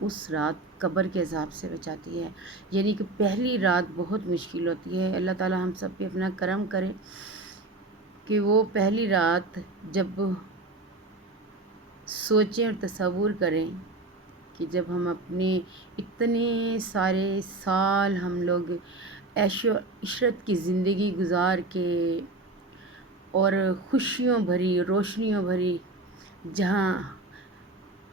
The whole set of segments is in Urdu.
اس رات قبر کے عذاب سے بچاتی ہے۔ یعنی کہ پہلی رات بہت مشکل ہوتی ہے۔ اللہ تعالی ہم سب پہ اپنا کرم کرے کہ وہ پہلی رات جب سوچیں اور تصور کریں کہ جب ہم اپنے اتنے سارے سال ہم لوگ عیش و عشرت کی زندگی گزار کے اور خوشیوں بھری روشنیوں بھری جہاں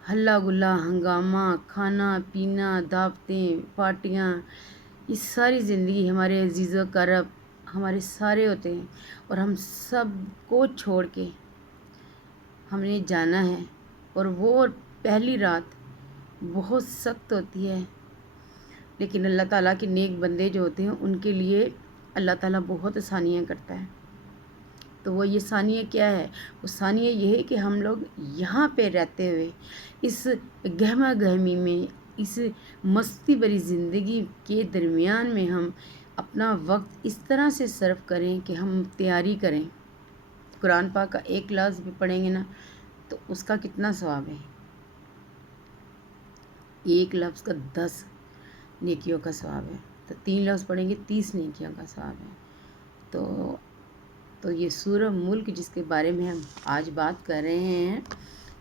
ہلا گلا ہنگامہ کھانا پینا دعوتیں پارٹیاں یہ ساری زندگی ہمارے عزیز و کرب ہمارے سارے ہوتے ہیں اور ہم سب کو چھوڑ کے ہم نے جانا ہے اور وہ پہلی رات بہت سخت ہوتی ہے، لیکن اللہ تعالیٰ کے نیک بندے جو ہوتے ہیں ان کے لیے اللہ تعالیٰ بہت آسانیاں کرتا ہے۔ تو وہ یہ ثانیہ کیا ہے؟ وہ ثانیہ یہ ہے کہ ہم لوگ یہاں پہ رہتے ہوئے اس گہما گہمی میں اس مستی بھری زندگی کے درمیان میں ہم اپنا وقت اس طرح سے صرف کریں کہ ہم تیاری کریں۔ قرآن پاک کا ایک لفظ بھی پڑھیں گے نا تو اس کا کتنا ثواب ہے؟ ایک لفظ کا 10 نیکیوں کا ثواب ہے، تو 3 لفظ پڑھیں گے 30 نیکیوں کا ثواب ہے۔ تو یہ سورہ ملک جس کے بارے میں ہم آج بات کر رہے ہیں،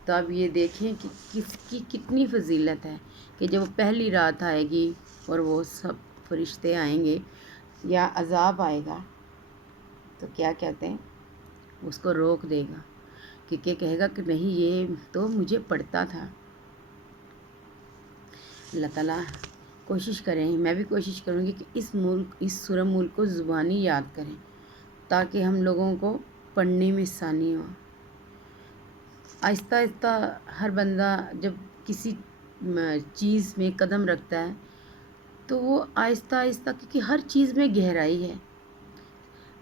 تو اب یہ دیکھیں کہ کس کی کتنی فضیلت ہے کہ جب پہلی رات آئے گی اور وہ سب فرشتے آئیں گے یا عذاب آئے گا تو کیا کہتے ہیں، اس کو روک دے گا کہ کہے گا کہ نہیں یہ تو مجھے پڑھتا تھا۔ اللہ تعالیٰ کوشش کریں، میں بھی کوشش کروں گی کہ اس سورہ ملک کو زبانی یاد کریں تاکہ ہم لوگوں کو پڑھنے میں آسانی ہو۔ آہستہ آہستہ ہر بندہ جب کسی چیز میں قدم رکھتا ہے تو وہ آہستہ آہستہ، کیونکہ ہر چیز میں گہرائی ہے۔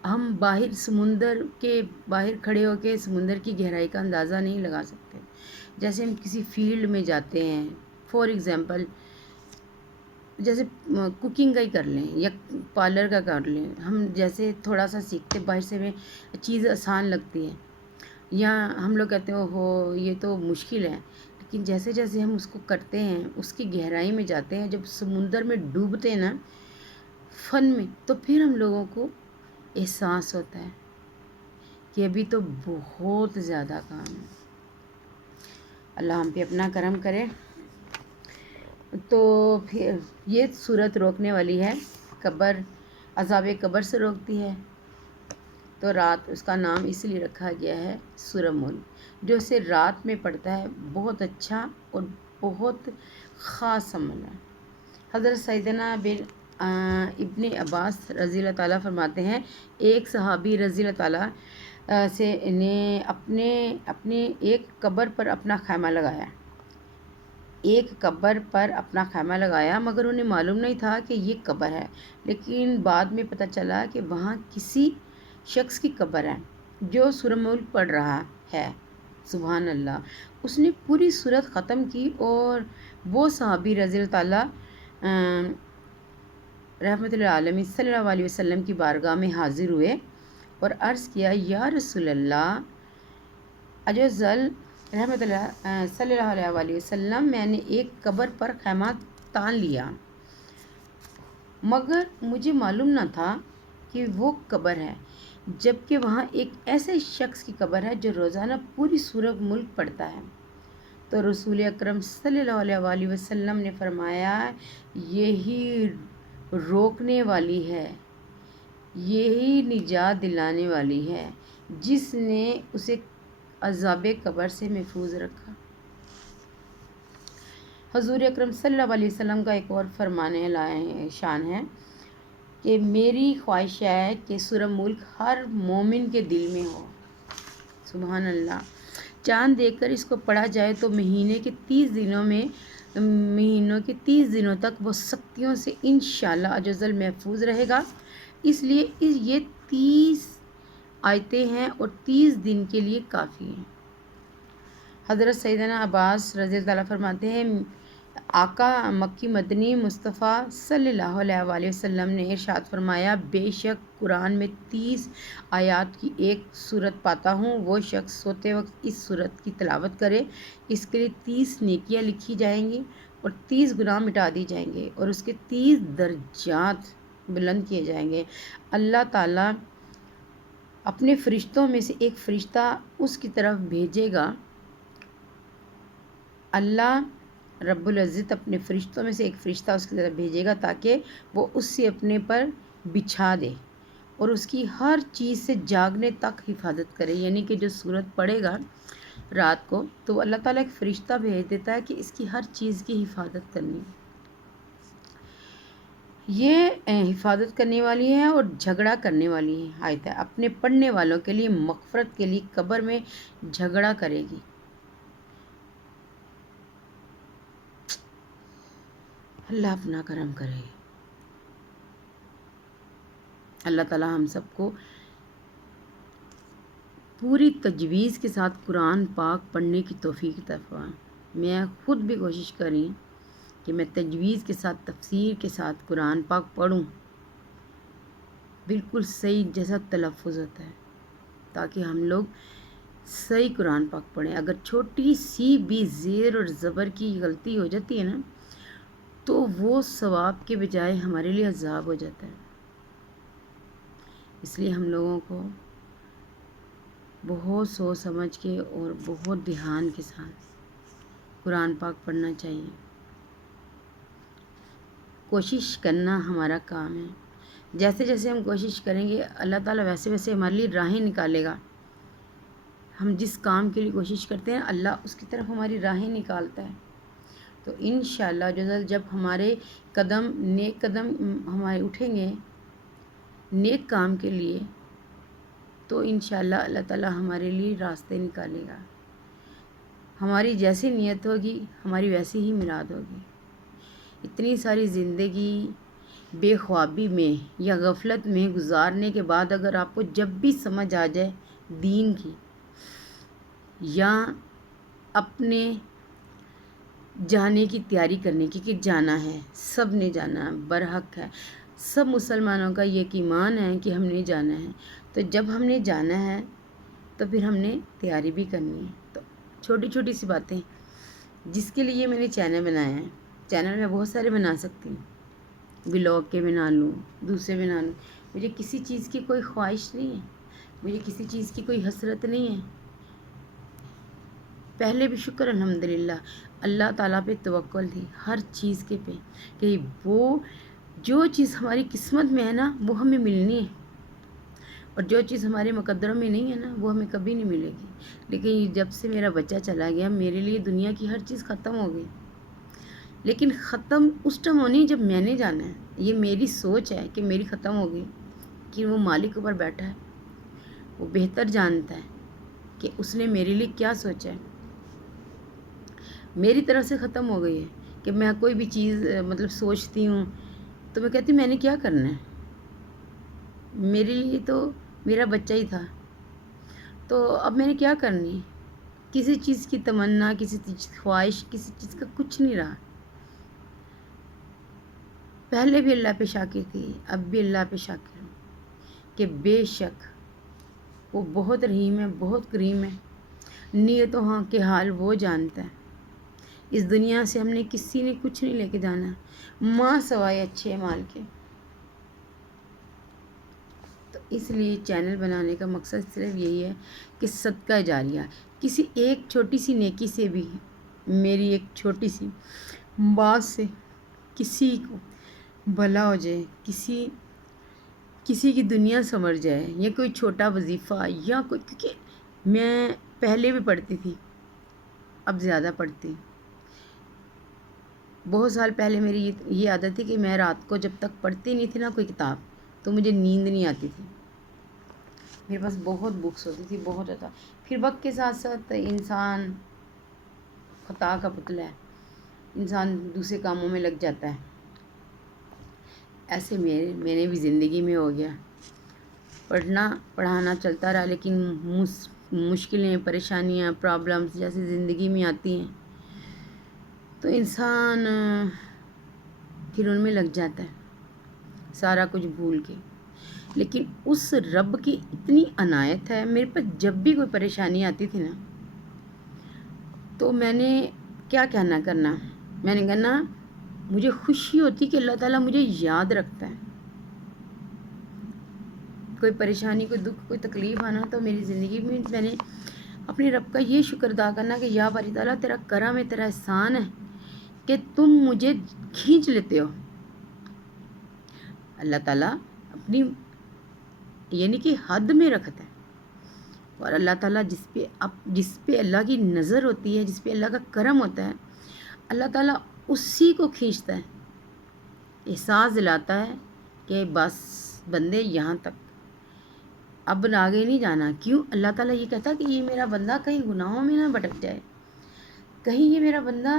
ہم باہر سمندر کے باہر کھڑے ہو کے سمندر کی گہرائی کا اندازہ نہیں لگا سکتے۔ جیسے ہم کسی فیلڈ میں جاتے ہیں، فار ایگزامپل جیسے کوکنگ کا ہی کر لیں یا پارلر کا کر لیں، ہم جیسے تھوڑا سا سیکھتے باہر سے ہمیں چیز آسان لگتی ہے یا ہم لوگ کہتے ہیں اوہو یہ تو مشکل ہے، لیکن جیسے جیسے ہم اس کو کرتے ہیں اس کی گہرائی میں جاتے ہیں، جب سمندر میں ڈوبتے ہیں نا فن میں، تو پھر ہم لوگوں کو احساس ہوتا ہے کہ ابھی تو بہت زیادہ کام ہے۔ اللہ ہم پہ اپنا کرم کرے۔ تو پھر یہ صورت روکنے والی ہے، عذاب قبر سے روکتی ہے۔ تو رات اس کا نام اس لیے رکھا گیا ہے سورہ ملک، جو اسے رات میں پڑھتا ہے بہت اچھا اور بہت خاص عمل ہے۔ حضرت سیدنا ابن عباس رضی اللہ تعالیٰ فرماتے ہیں، ایک صحابی رضی اللہ تعالیٰ سے نے اپنے ایک قبر پر اپنا خیمہ لگایا مگر انہیں معلوم نہیں تھا کہ یہ قبر ہے، لیکن بعد میں پتہ چلا کہ وہاں کسی شخص کی قبر ہے جو سورہ ملک پڑھ رہا ہے۔ سبحان اللہ، اس نے پوری سورت ختم کی اور وہ صحابی رضی اللہ تعالیٰ رحمۃ اللہ علیہ صلی اللہ علیہ وسلم کی بارگاہ میں حاضر ہوئے اور عرض کیا، یا رسول اللہ عجوزل رحمۃ اللہ صلی اللہ علیہ وسلم، میں نے ایک قبر پر خیمہ تان لیا مگر مجھے معلوم نہ تھا کہ وہ قبر ہے، جبکہ وہاں ایک ایسے شخص کی قبر ہے جو روزانہ پوری سورہ ملک پڑھتا ہے۔ تو رسول اکرم صلی اللہ علیہ وسلم نے فرمایا، یہی روکنے والی ہے، یہی نجات دلانے والی ہے جس نے اسے عذاب قبر سے محفوظ رکھا۔ حضور اکرم صلی اللہ علیہ وسلم کا ایک اور فرمان شان ہے کہ میری خواہش ہے کہ سورہ ملک ہر مومن کے دل میں ہو۔ سبحان اللہ، چاند دیکھ کر اس کو پڑھا جائے تو مہینوں کے 30 دنوں تک وہ سختیوں سے انشاءاللہ عزوجل محفوظ رہے گا۔ اس لیے یہ 30 آیتیں ہیں اور 30 دن کے لیے کافی ہیں۔ حضرت سیدنا عباس رضی اللہ عنہ فرماتے ہیں، آقا مکی مدنی مصطفیٰ صلی اللہ علیہ وسلم نے ارشاد فرمایا، بے شک قرآن میں 30 آیات کی ایک سورت پاتا ہوں، وہ شخص سوتے وقت اس سورت کی تلاوت کرے، اس کے لیے 30 نیکیاں لکھی جائیں گی۔ اور 30 گناہ مٹا دی جائیں گے اور اس کے 30 درجات بلند کیے جائیں گے۔ اللہ تعالیٰ اپنے فرشتوں میں سے ایک فرشتہ اس کی طرف بھیجے گا۔ اللہ رب العزت اپنے فرشتوں میں سے ایک فرشتہ اس کی طرف بھیجے گا تاکہ وہ اس سے اپنے پر بچھا دے اور اس کی ہر چیز سے جاگنے تک حفاظت کرے، یعنی کہ جو سورت پڑے گا رات کو تو اللہ تعالیٰ ایک فرشتہ بھیج دیتا ہے کہ اس کی ہر چیز کی حفاظت کرنی ہے۔ یہ حفاظت کرنے والی ہے اور جھگڑا کرنے والی ہے آیت ہے، اپنے پڑھنے والوں کے لیے مغفرت کے لیے قبر میں جھگڑا کرے گی۔ اللہ اپنا کرم کرے۔ اللہ تعالیٰ ہم سب کو پوری تجویز کے ساتھ قرآن پاک پڑھنے کی توفیق عطا فرمائے۔ میں خود بھی کوشش کر رہی ہوں کہ میں تجویز کے ساتھ تفسیر کے ساتھ قرآن پاک پڑھوں، بالکل صحیح جیسا تلفظ ہوتا ہے، تاکہ ہم لوگ صحیح قرآن پاک پڑھیں۔ اگر چھوٹی سی بھی زیر اور زبر کی غلطی ہو جاتی ہے نا تو وہ ثواب کے بجائے ہمارے لیے عذاب ہو جاتا ہے۔ اس لیے ہم لوگوں کو بہت سوچ سمجھ کے اور بہت دھیان کے ساتھ قرآن پاک پڑھنا چاہیے۔ کوشش کرنا ہمارا کام ہے، جیسے جیسے ہم کوشش کریں گے اللہ تعالیٰ ویسے ویسے ہمارے لیے راہیں نکالے گا۔ ہم جس کام کے لیے کوشش کرتے ہیں اللہ اس کی طرف ہماری راہیں نکالتا ہے۔ تو انشاءاللہ جب ہمارے قدم نیک قدم ہمارے اٹھیں گے نیک کام کے لیے تو انشاءاللہ اللہ تعالیٰ ہمارے لیے راستے نکالے گا۔ ہماری جیسی نیت ہوگی ہماری ویسی ہی مراد ہوگی۔ اتنی ساری زندگی بے خوابی میں یا غفلت میں گزارنے کے بعد اگر آپ کو جب بھی سمجھ آ جائے دین کی یا اپنے جانے کی تیاری کرنے کی کہ جانا ہے، سب نے جانا ہے، برحق ہے، سب مسلمانوں کا یہ ایمان ہے کہ ہم نے جانا ہے، تو جب ہم نے جانا ہے تو پھر ہم نے تیاری بھی کرنی ہے۔ تو چھوٹی چھوٹی سی باتیں جس کے لیے میں نے چینل بنایا ہے، چینل میں بہت سارے بنا سکتی ہوں، ولاگ کے بنا لوں، دوسرے بنا لوں، مجھے کسی چیز کی کوئی خواہش نہیں ہے، مجھے کسی چیز کی کوئی حسرت نہیں ہے۔ پہلے بھی شکر الحمدللہ اللہ تعالیٰ پہ توکل تھی ہر چیز کے پہ کہ وہ جو چیز ہماری قسمت میں ہے نا وہ ہمیں ملنی ہے، اور جو چیز ہمارے مقدروں میں نہیں ہے نا وہ ہمیں کبھی نہیں ملے گی۔ لیکن جب سے میرا بچہ چلا گیا میرے لیے دنیا کی ہر چیز ختم ہو گئی، لیکن ختم اس ٹائم ہونی جب میں نے جانا ہے۔ یہ میری سوچ ہے کہ میری ختم ہو گئی، کہ وہ مالک اوپر بیٹھا ہے، وہ بہتر جانتا ہے کہ اس نے میرے لیے کیا سوچا ہے۔ میری طرف سے ختم ہو گئی ہے کہ میں کوئی بھی چیز سوچتی ہوں تو میں کہتی ہوں میں نے کیا کرنا ہے، میرے لیے تو میرا بچہ ہی تھا، تو اب میں نے کیا کرنی ہے۔ کسی چیز کی تمنا، کسی چیز کی خواہش، کسی چیز کا کچھ نہیں رہا۔ پہلے بھی اللہ پہ شاکر تھی، اب بھی اللہ پہ شاکر ہوں کہ بے شک وہ بہت رحیم ہے، بہت کریم ہے، نیتوں ہاں کے حال وہ جانتا ہے۔ اس دنیا سے ہم نے کسی نے کچھ نہیں لے کے جانا ماں سوائے اچھے مال کے۔ تو اس لیے چینل بنانے کا مقصد صرف یہی ہے کہ صدقہ جاریہ، کسی ایک چھوٹی سی نیکی سے بھی، میری ایک چھوٹی سی بات سے کسی کو بھلا ہو جائے، کسی کی دنیا سنور جائے، یا کوئی چھوٹا وظیفہ یا کوئی، کیونکہ میں پہلے بھی پڑھتی تھی اب زیادہ پڑھتی۔ بہت سال پہلے میری یہ عادت تھی کہ میں رات کو جب تک پڑھتی نہیں تھی نا کوئی کتاب تو مجھے نیند نہیں آتی تھی، میرے پاس بہت بکس ہوتی تھی، بہت زیادہ۔ پھر وقت کے ساتھ ساتھ انسان خطا کا پتلا ہے، انسان دوسرے کاموں میں لگ جاتا ہے، ایسے میں نے بھی زندگی میں ہو گیا، پڑھنا پڑھانا چلتا رہا، لیکن مشکلیں، پریشانیاں، پرابلمز جیسے زندگی میں آتی ہیں تو انسان پھر ان میں لگ جاتا ہے سارا کچھ بھول کے۔ لیکن اس رب کی اتنی عنایت ہے، میرے پاس جب بھی کوئی پریشانی آتی تھی نا تو میں نے کیا کہنا کرنا، میں نے کہا نا مجھے خوشی ہوتی کہ اللہ تعالیٰ مجھے یاد رکھتا ہے. کوئی پریشانی، کوئی دکھ، کوئی تکلیف آنا تو میری زندگی میں نے اپنے رب کا یہ شکر ادا کرنا کہ یا باری تعالیٰ تیرا کرم ہے، تیرا احسان ہے کہ تم مجھے کھینچ لیتے ہو. اللہ تعالیٰ اپنی یعنی کہ حد میں رکھتا ہے، اور اللہ تعالیٰ جس پہ اللہ کی نظر ہوتی ہے، جس پہ اللہ کا کرم ہوتا ہے، اللہ تعالیٰ اسی کو کھینچتا ہے، احساس دلاتا ہے کہ بس بندے یہاں تک، اب آگے نہیں جانا. کیوں؟ اللہ تعالیٰ یہ کہتا کہ یہ میرا بندہ کہیں گناہوں میں نہ بھٹک جائے، کہیں یہ میرا بندہ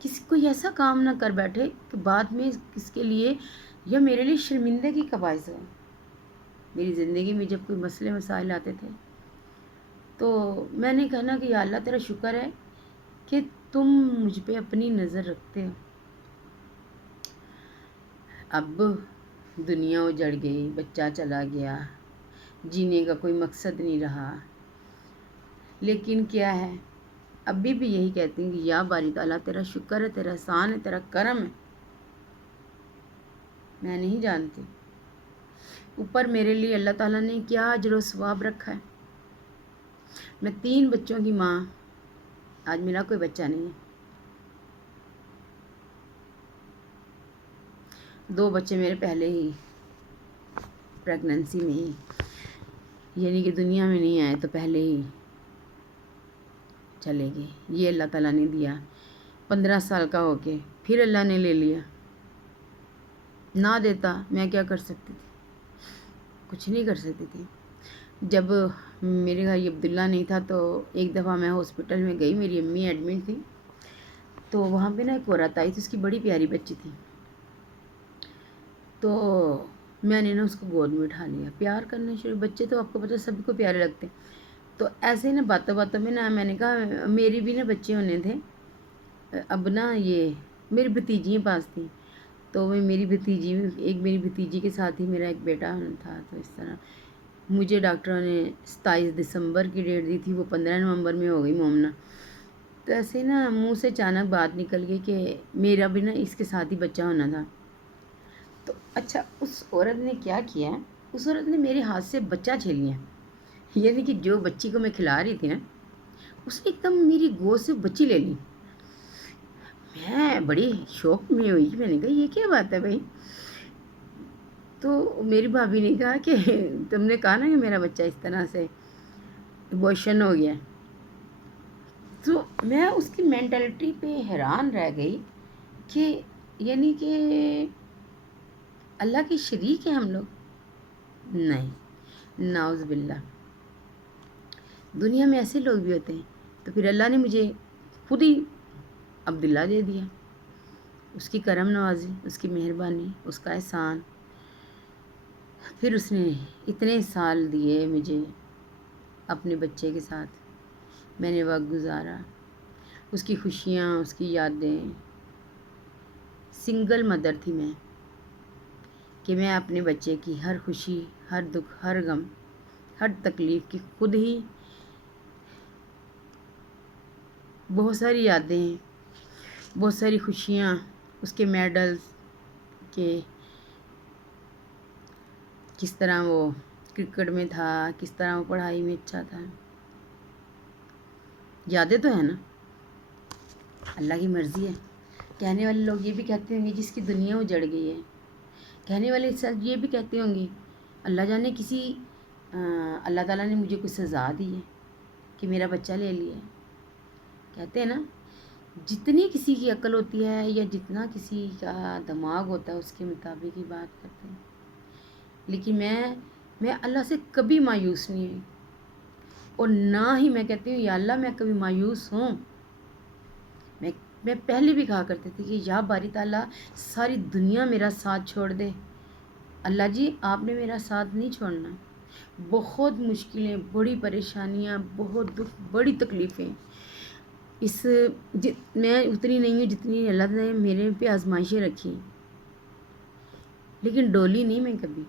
کسی کو ایسا کام نہ کر بیٹھے کہ بعد میں کس کے لیے یا میرے لیے شرمندگی کا باعث ہو. میری زندگی میں جب کوئی مسئلے مسائل آتے تھے تو میں نے کہنا کہ یا اللہ تیرا شکر ہے کہ تم مجھ پہ اپنی نظر رکھتے ہو. اب دنیا اجڑ گئی، بچہ چلا گیا، جینے کا کوئی مقصد نہیں رہا، لیکن کیا ہے ابھی بھی یہی کہتی ہوں کہ یا باری تعالیٰ تیرا شکر ہے، تیرا احسان ہے، تیرا کرم ہے. میں نہیں جانتی اوپر میرے لیے اللہ تعالیٰ نے کیا اجر و ثواب رکھا ہے. میں 3 بچوں کی ماں، آج میرا کوئی بچہ نہیں ہے. 2 بچے میرے پہلے ہی پریگننسی میں ہی، یعنی کہ دنیا میں نہیں آئے تو پہلے ہی چلے گئے. یہ اللہ تعالیٰ نے دیا. 15 سال کا ہو کے پھر اللہ نے لے لیا. نہ دیتا میں کیا کر سکتی تھی؟ کچھ نہیں کر سکتی تھی. جب میرے گھر عبداللہ نہیں تھا تو ایک دفعہ میں ہاسپٹل میں گئی، میری امی ایڈمٹ تھی، تو وہاں پہ نا ایک عورت آئی تھی، اس کی بڑی پیاری بچی تھی. تو میں نے نا اس کو گود میں اٹھا لیا، پیار کرنے شروع. بچے تو آپ کو پتہ سب کو پیارے لگتے ہیں. تو ایسے ہی نا باتوں باتوں میں نا میں نے کہا میری بھی نا بچے ہونے تھے، اب نا یہ میری بھتیجیاں پاس تھیں، تو وہ میری بھتیجی کے ساتھ ہی میرا ایک بیٹا تھا. تو اس طرح مجھے ڈاکٹروں نے 27 دسمبر کی ڈیٹ دی تھی، وہ 15 نومبر میں ہو گئی مومنہ. تو ایسے نا منہ سے اچانک بات نکل گئی کہ میرا بھی نا اس کے ساتھ ہی بچہ ہونا تھا. تو اچھا اس عورت نے کیا کیا، اس عورت نے میرے ہاتھ سے بچہ چھین لیا. یعنی کہ جو بچی کو میں کھلا رہی تھی نا، اس نے ایک دم میری گود سے بچی لے لی. میں بڑی شوق میں ہوئی. میں نے کہا یہ کیا بات ہے بھائی؟ تو میری بھابھی نے کہا کہ تم نے کہا نا کہ میرا بچہ اس طرح سے ایبورشن ہو گیا. تو میں اس کی مینٹلٹی پہ حیران رہ گئی کہ یعنی کہ اللہ کے شریک ہیں ہم لوگ. نہیں، نعوذ باللہ. دنیا میں ایسے لوگ بھی ہوتے ہیں. تو پھر اللہ نے مجھے خود ہی عبداللہ دے دیا. اس کی کرم نوازی، اس کی مہربانی، اس کا احسان. پھر اس نے اتنے سال دیے مجھے اپنے بچے کے ساتھ. میں نے وقت گزارا، اس کی خوشیاں، اس کی یادیں. سنگل مدر تھی میں کہ میں اپنے بچے کی ہر خوشی، ہر دکھ، ہر غم، ہر تکلیف کی خود ہی بہت ساری یادیں، بہت ساری خوشیاں، اس کے میڈلز کہ کس طرح وہ کرکٹ میں تھا، کس طرح وہ پڑھائی میں اچھا تھا. یادیں تو ہیں نا. اللہ کی مرضی ہے. کہنے والے لوگ یہ بھی کہتے ہوں گے جس کی دنیا اجڑ گئی ہے. کہنے والے سب یہ بھی کہتے ہوں گے اللہ جانے اللہ تعالیٰ نے مجھے کوئی سزا دی ہے کہ میرا بچہ لے لیا ہے. کہتے ہیں نا جتنی کسی کی عقل ہوتی ہے یا جتنا کسی کا دماغ ہوتا ہے اس کے مطابق ہی بات کرتے ہیں. لیکن میں اللہ سے کبھی مایوس نہیں ہوئی، اور نہ ہی میں کہتی ہوں یا اللہ میں کبھی مایوس ہوں. میں پہلے بھی کہا کرتی تھی کہ یا باری تعالیٰ ساری دنیا میرا ساتھ چھوڑ دے، اللہ جی آپ نے میرا ساتھ نہیں چھوڑنا. بہت مشکلیں، بڑی پریشانیاں، بہت دکھ، بڑی تکلیفیں. میں اتنی نہیں ہوں جتنی اللہ نے میرے پہ آزمائشیں رکھی، لیکن ڈولی نہیں میں کبھی.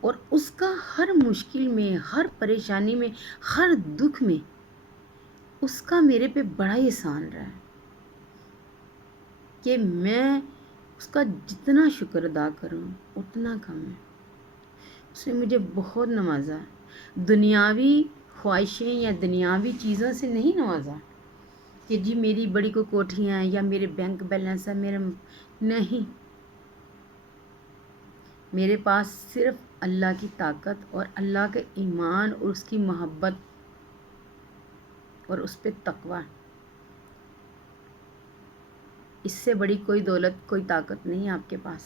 اور اس کا ہر مشکل میں، ہر پریشانی میں، ہر دکھ میں اس کا میرے پہ بڑا ہی احسان رہا ہے. کہ میں اس کا جتنا شکر ادا کروں اتنا کم ہے۔ اس نے مجھے بہت نوازا، دنیاوی خواہشیں یا دنیاوی چیزوں سے نہیں نوازا کہ جی میری بڑی کوئی کوٹھیاں ہیں یا میرے بینک بیلنس ہے، نہیں، میرے پاس صرف اللہ کی طاقت اور اللہ کے ایمان اور اس کی محبت اور اس پہ تقوی، اس سے بڑی کوئی دولت کوئی طاقت نہیں ہے آپ کے پاس۔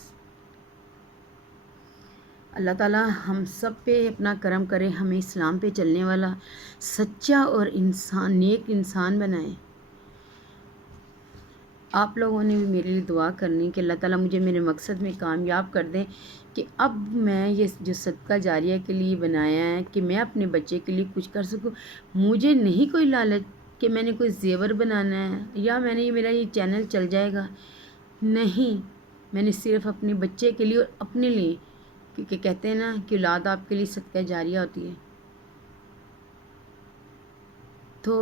اللہ تعالیٰ ہم سب پہ اپنا کرم کرے، ہمیں اسلام پہ چلنے والا سچا اور نیک انسان بنائے۔ آپ لوگوں نے بھی میرے لیے دعا کرنی کہ اللہ تعالیٰ مجھے میرے مقصد میں کامیاب کر دیں، کہ اب میں یہ جو صدقہ جاریہ کے لیے بنایا ہے کہ میں اپنے بچے کے لیے کچھ کر سکوں۔ مجھے نہیں کوئی لالچ کہ میں نے کوئی زیور بنانا ہے یا میرا یہ چینل چل جائے گا، نہیں، میں نے صرف اپنے بچے کے لیے اور اپنے لیے، کیونکہ کہتے ہیں نا کہ اولاد آپ کے لیے صدقہ جاریہ ہوتی ہے۔ تو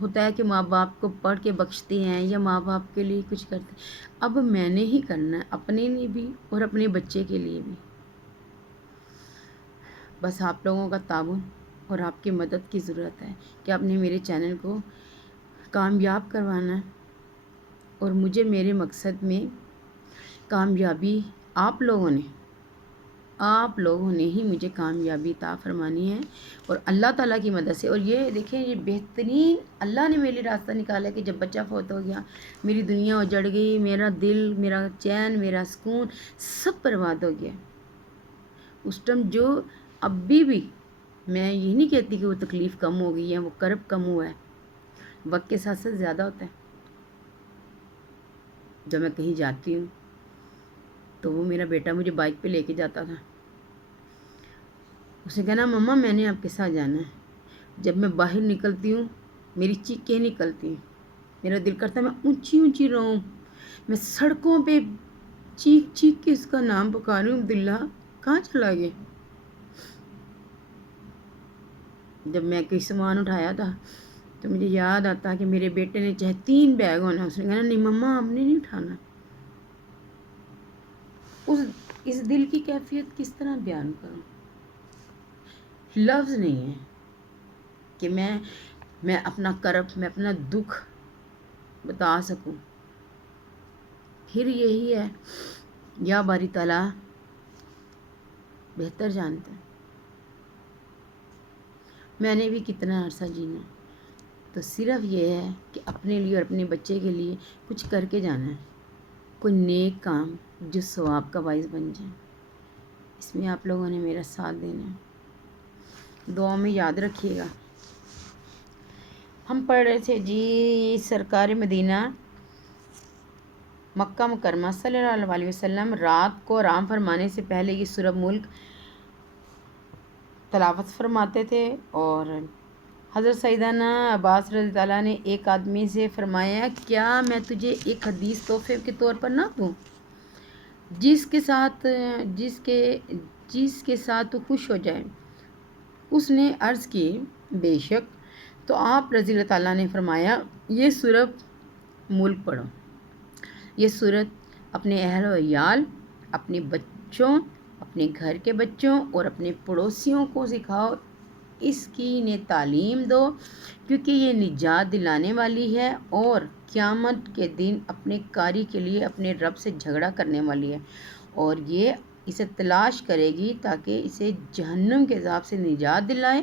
ہوتا ہے کہ ماں باپ کو پڑھ کے بخشتے ہیں یا ماں باپ کے لیے کچھ کرتے ہیں، اب میں نے ہی کرنا ہے، اپنے لیے بھی اور اپنے بچے کے لیے بھی۔ بس آپ لوگوں کا تعاون اور آپ کی مدد کی ضرورت ہے کہ آپ نے میرے چینل کو کامیاب کروانا ہے، اور مجھے میرے مقصد میں کامیابی آپ لوگوں نے ہی مجھے کامیابی عطا فرمانی ہے، اور اللہ تعالیٰ کی مدد سے۔ اور یہ دیکھیں، یہ بہترین اللہ نے میرے لیے راستہ نکالا کہ جب بچہ فوت ہو گیا، میری دنیا اجڑ گئی، میرا دل، میرا چین، میرا سکون سب برباد ہو گیا۔ اس ٹائم جو ابھی بھی میں یہ نہیں کہتی کہ وہ تکلیف کم ہو گئی ہے، وہ کرب کم ہوا ہے، وقت کے ساتھ ساتھ زیادہ ہوتا ہے۔ جب میں کہیں جاتی ہوں تو وہ میرا بیٹا مجھے بائک پہ لے کے جاتا تھا، اسے کہنا مما میں نے آپ کے ساتھ جانا ہے۔ جب میں باہر نکلتی ہوں میری چیخیں نکلتی ہیں، میرا دل کرتا ہے میں اونچی اونچی رہوں، میں سڑکوں پہ چیخ چیخ کے اس کا نام پکاروں، عبداللہ کہاں چلا گیا۔ جب میں کوئی سامان اٹھایا تھا تو مجھے یاد آتا کہ میرے بیٹے نے چاہے 3 بیگ ہونا، اس نے کہنا نہیں مما آپ نے نہیں اٹھانا۔ اس دل کی کیفیت کس طرح بیان کروں، لفظ نہیں ہے کہ میں اپنا کرب، میں اپنا دکھ بتا سکوں۔ پھر یہی ہے، یا باری تعالیٰ بہتر جانتا ہے میں نے بھی کتنا عرصہ جینا، تو صرف یہ ہے کہ اپنے لیے اور اپنے بچے کے لیے کچھ کر کے جانا ہے، کوئی نیک کام جو ثواب کا باعث بن جائے۔ اس میں آپ لوگوں نے میرا ساتھ دینا ہے، دعاؤں میں یاد رکھیے گا۔ ہم پڑھ رہے تھے جی سرکار مدینہ مکہ مکرمہ صلی اللہ علیہ وسلم رات کو آرام فرمانے سے پہلے یہ سورہ ملک تلاوت فرماتے تھے، اور حضرت سیدنا عباس رضی اللہ عنہ نے ایک آدمی سے فرمایا کیا میں تجھے ایک حدیث تحفے کے طور پر نہ دوں جس کے ساتھ تو خوش ہو جائے۔ اس نے عرض کی بے شک، تو آپ رضی اللہ تعالیٰ نے فرمایا یہ سورہ ملک پڑھو، یہ سورت اپنے اہل و عیال، اپنے بچوں، اپنے گھر کے بچوں اور اپنے پڑوسیوں کو سکھاؤ، اس کی انہیں تعلیم دو، کیونکہ یہ نجات دلانے والی ہے اور قیامت کے دن اپنے قاری کے لیے اپنے رب سے جھگڑا کرنے والی ہے، اور یہ اسے تلاش کرے گی تاکہ اسے جہنم کے عذاب سے نجات دلائے،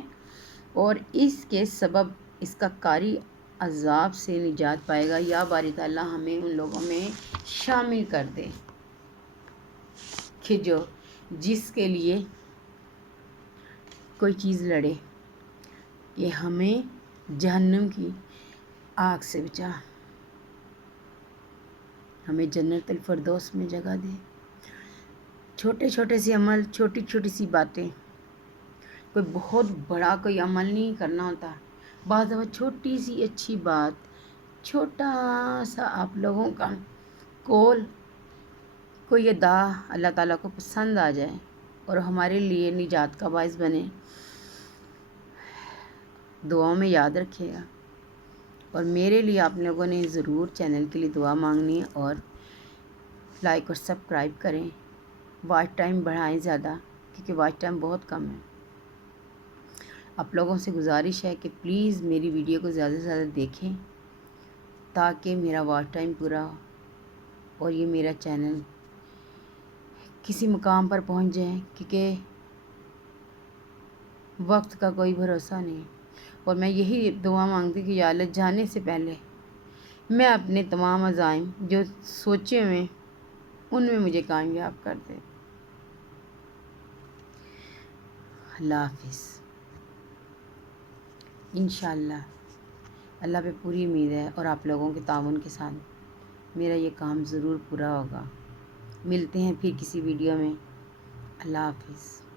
اور اس کے سبب اس کا قاری عذاب سے نجات پائے گا۔ یا باری تعالیٰ ہمیں ان لوگوں میں شامل کر دے کہ جس کے لیے کوئی چیز لڑے کہ ہمیں جہنم کی آگ سے بچا، ہمیں جنت الفردوس میں جگہ دے۔ چھوٹے چھوٹے سے عمل، چھوٹی چھوٹی سی باتیں، کوئی بہت بڑا کوئی عمل نہیں کرنا ہوتا، بعض دفعہ چھوٹی سی اچھی بات، چھوٹا سا آپ لوگوں کا قول، کوئی ادا اللہ تعالیٰ کو پسند آ جائے اور ہمارے لیے نجات کا باعث بنے۔ دعاؤں میں یاد رکھیے گا۔ اور میرے لیے آپ لوگوں نے ضرور چینل کے لیے دعا مانگنی ہے اور لائک اور سبسکرائب کریں، واچ ٹائم بڑھائیں زیادہ، کیونکہ واچ ٹائم بہت کم ہے۔ آپ لوگوں سے گزارش ہے کہ پلیز میری ویڈیو کو زیادہ سے زیادہ دیکھیں تاکہ میرا واچ ٹائم پورا ہو اور یہ میرا چینل کسی مقام پر پہنچ جائیں، کیونکہ وقت کا کوئی بھروسہ نہیں۔ اور میں یہی دعا مانگتی کہ یا اللہ جانے سے پہلے میں اپنے تمام عزائم جو سوچے ہوئے ان میں مجھے کامیاب کر دے۔ اللہ حافظ۔ انشاءاللہ اللہ پہ پوری امید ہے اور آپ لوگوں کے تعاون کے ساتھ میرا یہ کام ضرور پورا ہوگا۔ ملتے ہیں پھر کسی ویڈیو میں۔ اللہ حافظ۔